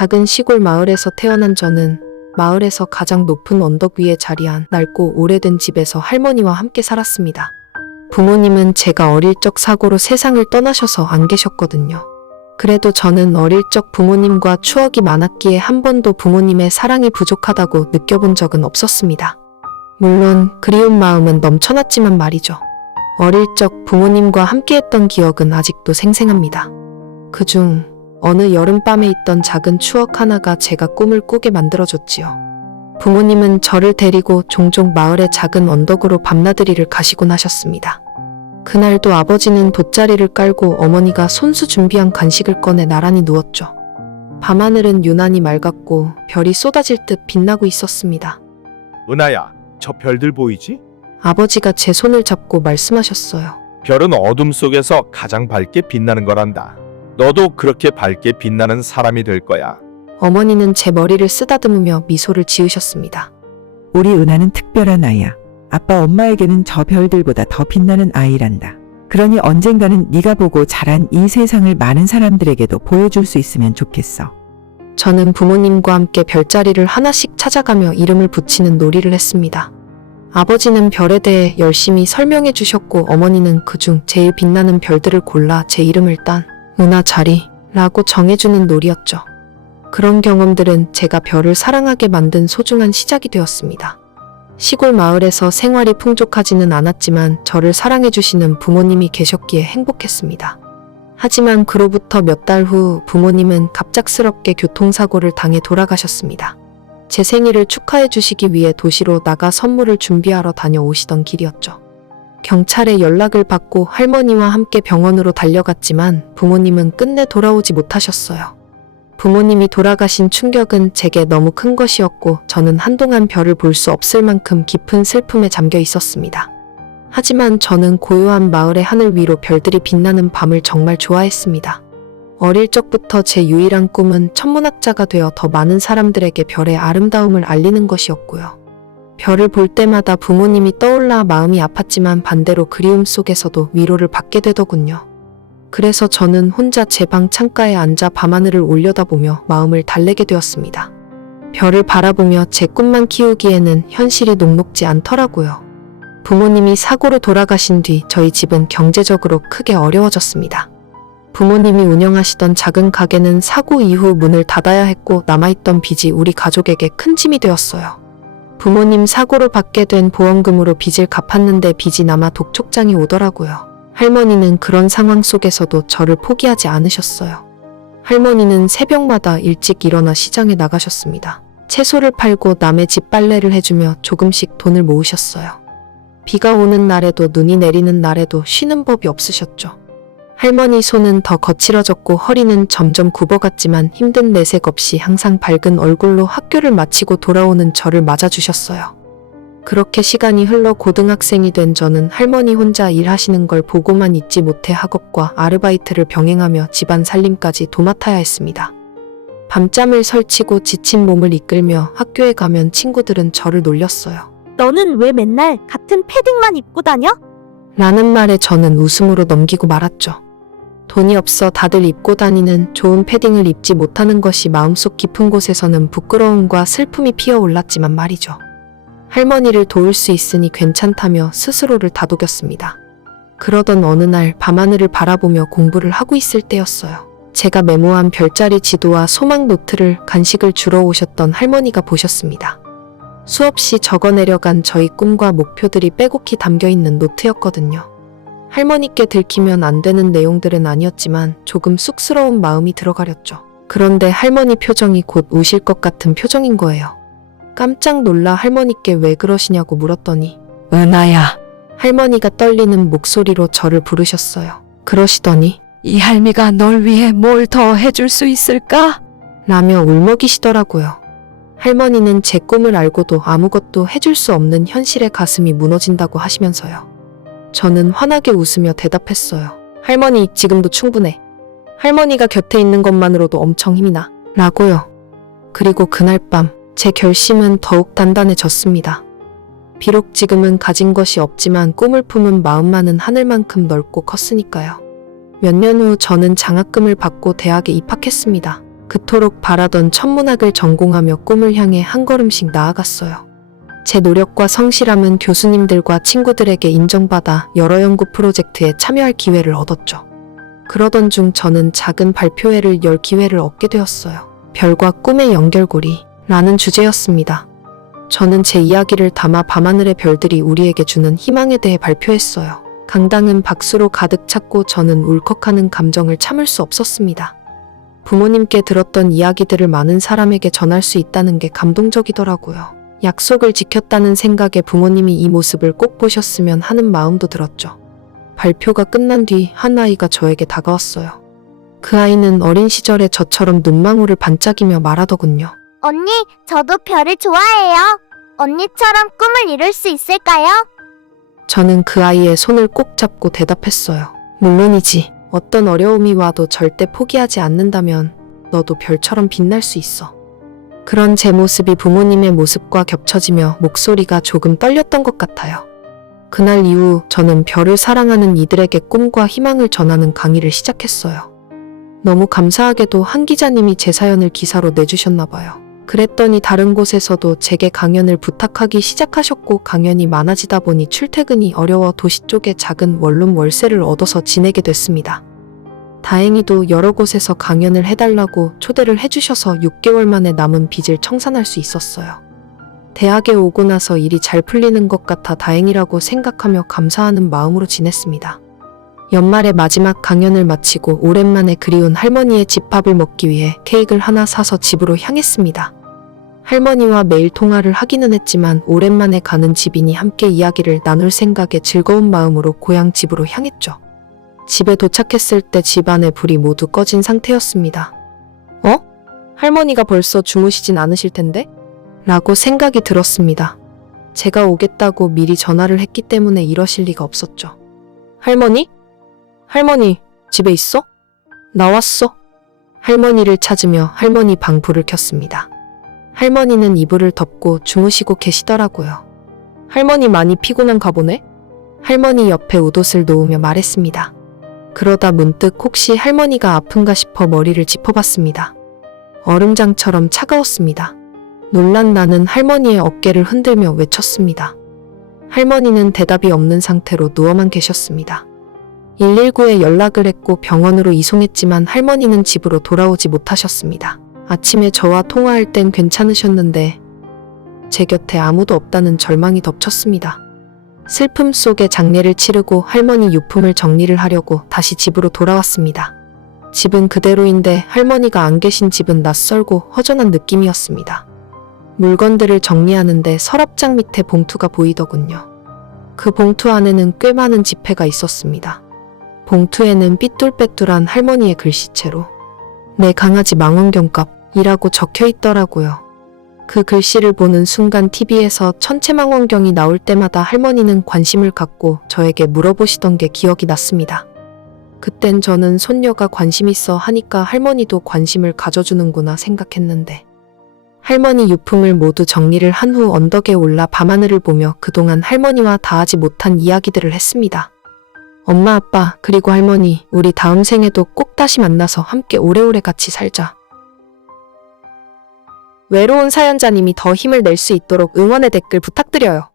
작은 시골 마을에서 태어난 저는 마을에서 가장 높은 언덕 위에 자리한 낡고 오래된 집에서 할머니와 함께 살았습니다. 부모님은 제가 어릴 적 사고로 세상을 떠나셔서 안 계셨거든요. 그래도 저는 어릴 적 부모님과 추억이 많았기에 한 번도 부모님의 사랑이 부족하다고 느껴본 적은 없었습니다. 물론 그리운 마음은 넘쳐났지만 말이죠. 어릴 적 부모님과 함께했던 기억은 아직도 생생합니다. 그중 어느 여름밤에 있던 작은 추억 하나가 제가 꿈을 꾸게 만들어줬지요. 부모님은 저를 데리고 종종 마을의 작은 언덕으로 밤나들이를 가시곤 하셨습니다. 그날도 아버지는 돗자리를 깔고 어머니가 손수 준비한 간식을 꺼내 나란히 누웠죠. 밤하늘은 유난히 맑았고 별이 쏟아질 듯 빛나고 있었습니다. 은하야, 저 별들 보이지? 아버지가 제 손을 잡고 말씀하셨어요. 별은 어둠 속에서 가장 밝게 빛나는 거란다. 너도 그렇게 밝게 빛나는 사람이 될 거야. 어머니는 제 머리를 쓰다듬으며 미소를 지으셨습니다. 우리 은하는 특별한 아이야. 아빠 엄마에게는 저 별들보다 더 빛나는 아이란다. 그러니 언젠가는 네가 보고 자란 이 세상을 많은 사람들에게도 보여줄 수 있으면 좋겠어. 저는 부모님과 함께 별자리를 하나씩 찾아가며 이름을 붙이는 놀이를 했습니다. 아버지는 별에 대해 열심히 설명해 주셨고 어머니는 그중 제일 빛나는 별들을 골라 제 이름을 딴 은하 자리라고 정해주는 놀이였죠. 그런 경험들은 제가 별을 사랑하게 만든 소중한 시작이 되었습니다. 시골 마을에서 생활이 풍족하지는 않았지만 저를 사랑해 주시는 부모님이 계셨기에 행복했습니다. 하지만 그로부터 몇 달 후 부모님은 갑작스럽게 교통사고를 당해 돌아가셨습니다. 제 생일을 축하해 주시기 위해 도시로 나가 선물을 준비하러 다녀오시던 길이었죠. 경찰에 연락을 받고 할머니와 함께 병원으로 달려갔지만 부모님은 끝내 돌아오지 못하셨어요. 부모님이 돌아가신 충격은 제게 너무 큰 것이었고 저는 한동안 별을 볼 수 없을 만큼 깊은 슬픔에 잠겨 있었습니다. 하지만 저는 고요한 마을의 하늘 위로 별들이 빛나는 밤을 정말 좋아했습니다. 어릴 적부터 제 유일한 꿈은 천문학자가 되어 더 많은 사람들에게 별의 아름다움을 알리는 것이었고요. 별을 볼 때마다 부모님이 떠올라 마음이 아팠지만 반대로 그리움 속에서도 위로를 받게 되더군요. 그래서 저는 혼자 제 방 창가에 앉아 밤하늘을 올려다보며 마음을 달래게 되었습니다. 별을 바라보며 제 꿈만 키우기에는 현실이 녹록지 않더라고요. 부모님이 사고로 돌아가신 뒤 저희 집은 경제적으로 크게 어려워졌습니다. 부모님이 운영하시던 작은 가게는 사고 이후 문을 닫아야 했고 남아있던 빚이 우리 가족에게 큰 짐이 되었어요. 부모님 사고로 받게 된 보험금으로 빚을 갚았는데 빚이 남아 독촉장이 오더라고요. 할머니는 그런 상황 속에서도 저를 포기하지 않으셨어요. 할머니는 새벽마다 일찍 일어나 시장에 나가셨습니다. 채소를 팔고 남의 집 빨래를 해주며 조금씩 돈을 모으셨어요. 비가 오는 날에도 눈이 내리는 날에도 쉬는 법이 없으셨죠. 할머니 손은 더 거칠어졌고 허리는 점점 굽어갔지만 힘든 내색 없이 항상 밝은 얼굴로 학교를 마치고 돌아오는 저를 맞아주셨어요. 그렇게 시간이 흘러 고등학생이 된 저는 할머니 혼자 일하시는 걸 보고만 있지 못해 학업과 아르바이트를 병행하며 집안 살림까지 도맡아야 했습니다. 밤잠을 설치고 지친 몸을 이끌며 학교에 가면 친구들은 저를 놀렸어요. 너는 왜 맨날 같은 패딩만 입고 다녀? 라는 말에 저는 웃음으로 넘기고 말았죠. 돈이 없어 다들 입고 다니는 좋은 패딩을 입지 못하는 것이 마음속 깊은 곳에서는 부끄러움과 슬픔이 피어 올랐지만 말이죠. 할머니를 도울 수 있으니 괜찮다며 스스로를 다독였습니다. 그러던 어느 날 밤하늘을 바라보며 공부를 하고 있을 때였어요. 제가 메모한 별자리 지도와 소망 노트를 간식을 주러 오셨던 할머니가 보셨습니다. 수없이 적어 내려간 저희 꿈과 목표들이 빼곡히 담겨 있는 노트였거든요. 할머니께 들키면 안 되는 내용들은 아니었지만 조금 쑥스러운 마음이 들어가렸죠. 그런데 할머니 표정이 곧 우실 것 같은 표정인 거예요. 깜짝 놀라 할머니께 왜 그러시냐고 물었더니 은하야, 할머니가 떨리는 목소리로 저를 부르셨어요. 그러시더니 이 할미가 널 위해 뭘 더 해줄 수 있을까? 라며 울먹이시더라고요. 할머니는 제 꿈을 알고도 아무것도 해줄 수 없는 현실에 가슴이 무너진다고 하시면서요. 저는 환하게 웃으며 대답했어요. 할머니, 지금도 충분해. 할머니가 곁에 있는 것만으로도 엄청 힘이 나. 라고요. 그리고 그날 밤, 제 결심은 더욱 단단해졌습니다. 비록 지금은 가진 것이 없지만 꿈을 품은 마음만은 하늘만큼 넓고 컸으니까요. 몇 년 후 저는 장학금을 받고 대학에 입학했습니다. 그토록 바라던 천문학을 전공하며 꿈을 향해 한 걸음씩 나아갔어요. 제 노력과 성실함은 교수님들과 친구들에게 인정받아 여러 연구 프로젝트에 참여할 기회를 얻었죠. 그러던 중 저는 작은 발표회를 열 기회를 얻게 되었어요. 별과 꿈의 연결고리 라는 주제였습니다. 저는 제 이야기를 담아 밤하늘의 별들이 우리에게 주는 희망에 대해 발표했어요. 강당은 박수로 가득 찼고 저는 울컥하는 감정을 참을 수 없었습니다. 부모님께 들었던 이야기들을 많은 사람에게 전할 수 있다는 게 감동적이더라고요. 약속을 지켰다는 생각에 부모님이 이 모습을 꼭 보셨으면 하는 마음도 들었죠. 발표가 끝난 뒤 한 아이가 저에게 다가왔어요. 그 아이는 어린 시절에 저처럼 눈망울을 반짝이며 말하더군요. 언니, 저도 별을 좋아해요. 언니처럼 꿈을 이룰 수 있을까요? 저는 그 아이의 손을 꼭 잡고 대답했어요. 물론이지. 어떤 어려움이 와도 절대 포기하지 않는다면 너도 별처럼 빛날 수 있어. 그런 제 모습이 부모님의 모습과 겹쳐지며 목소리가 조금 떨렸던 것 같아요. 그날 이후 저는 별을 사랑하는 이들에게 꿈과 희망을 전하는 강의를 시작했어요. 너무 감사하게도 한 기자님이 제 사연을 기사로 내주셨나 봐요. 그랬더니 다른 곳에서도 제게 강연을 부탁하기 시작하셨고 강연이 많아지다 보니 출퇴근이 어려워 도시 쪽에 작은 원룸 월세를 얻어서 지내게 됐습니다. 다행히도 여러 곳에서 강연을 해달라고 초대를 해주셔서 6개월 만에 남은 빚을 청산할 수 있었어요. 대학에 오고 나서 일이 잘 풀리는 것 같아 다행이라고 생각하며 감사하는 마음으로 지냈습니다. 연말에 마지막 강연을 마치고 오랜만에 그리운 할머니의 집밥을 먹기 위해 케이크를 하나 사서 집으로 향했습니다. 할머니와 매일 통화를 하기는 했지만 오랜만에 가는 집이니 함께 이야기를 나눌 생각에 즐거운 마음으로 고향 집으로 향했죠. 집에 도착했을 때 집안의 불이 모두 꺼진 상태였습니다. 어? 할머니가 벌써 주무시진 않으실 텐데? 라고 생각이 들었습니다. 제가 오겠다고 미리 전화를 했기 때문에 이러실 리가 없었죠. 할머니? 할머니, 집에 있어? 나왔어. 할머니를 찾으며 할머니 방 불을 켰습니다. 할머니는 이불을 덮고 주무시고 계시더라고요. 할머니 많이 피곤한가 보네? 할머니 옆에 웃옷을 놓으며 말했습니다. 그러다 문득 혹시 할머니가 아픈가 싶어 머리를 짚어봤습니다. 얼음장처럼 차가웠습니다. 놀란 나는 할머니의 어깨를 흔들며 외쳤습니다. 할머니는 대답이 없는 상태로 누워만 계셨습니다. 119에 연락을 했고 병원으로 이송했지만 할머니는 집으로 돌아오지 못하셨습니다. 아침에 저와 통화할 땐 괜찮으셨는데 제 곁에 아무도 없다는 절망이 덮쳤습니다. 슬픔 속에 장례를 치르고 할머니 유품을 정리를 하려고 다시 집으로 돌아왔습니다. 집은 그대로인데 할머니가 안 계신 집은 낯설고 허전한 느낌이었습니다. 물건들을 정리하는데 서랍장 밑에 봉투가 보이더군요. 그 봉투 안에는 꽤 많은 지폐가 있었습니다. 봉투에는 삐뚤빼뚤한 할머니의 글씨체로 내 강아지 망원경값이라고 적혀 있더라고요. 그 글씨를 보는 순간 TV에서 천체망원경이 나올 때마다 할머니는 관심을 갖고 저에게 물어보시던 게 기억이 났습니다. 그땐 저는 손녀가 관심 있어 하니까 할머니도 관심을 가져주는구나 생각했는데 할머니 유품을 모두 정리를 한 후 언덕에 올라 밤하늘을 보며 그동안 할머니와 다하지 못한 이야기들을 했습니다. 엄마, 아빠, 그리고 할머니, 우리 다음 생에도 꼭 다시 만나서 함께 오래오래 같이 살자. 외로운 사연자님이 더 힘을 낼 수 있도록 응원의 댓글 부탁드려요.